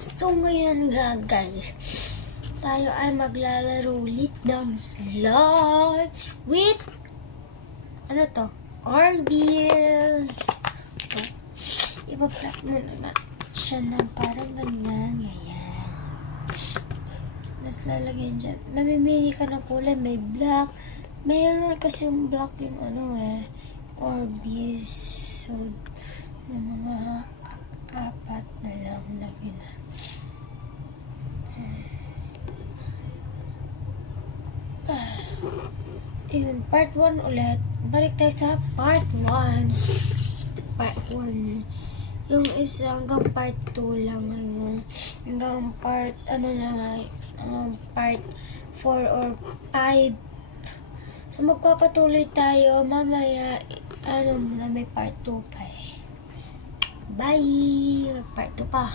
So ngayon nga guys, tayo ay maglalaro ulit ng slime with ano to? Orbeez. So, ipa-plug muna na siya ng parang ganyan. Ganyan. Tapos lalagyan dyan. Mamimili ka ng kulay. May black. Mayroon kasi yung black yung ano Orbeez. So, ng mga apat na lang lagyan na. Ayun, part 1 ulit. Balik tayo sa part 1. Part 1. Yung isa hanggang part 2 lang ngayon. Hanggang part, part 4 or 5. So, magpapatuloy tayo. Mamaya, may part 2 pa eh. Bye! Part 2 pa.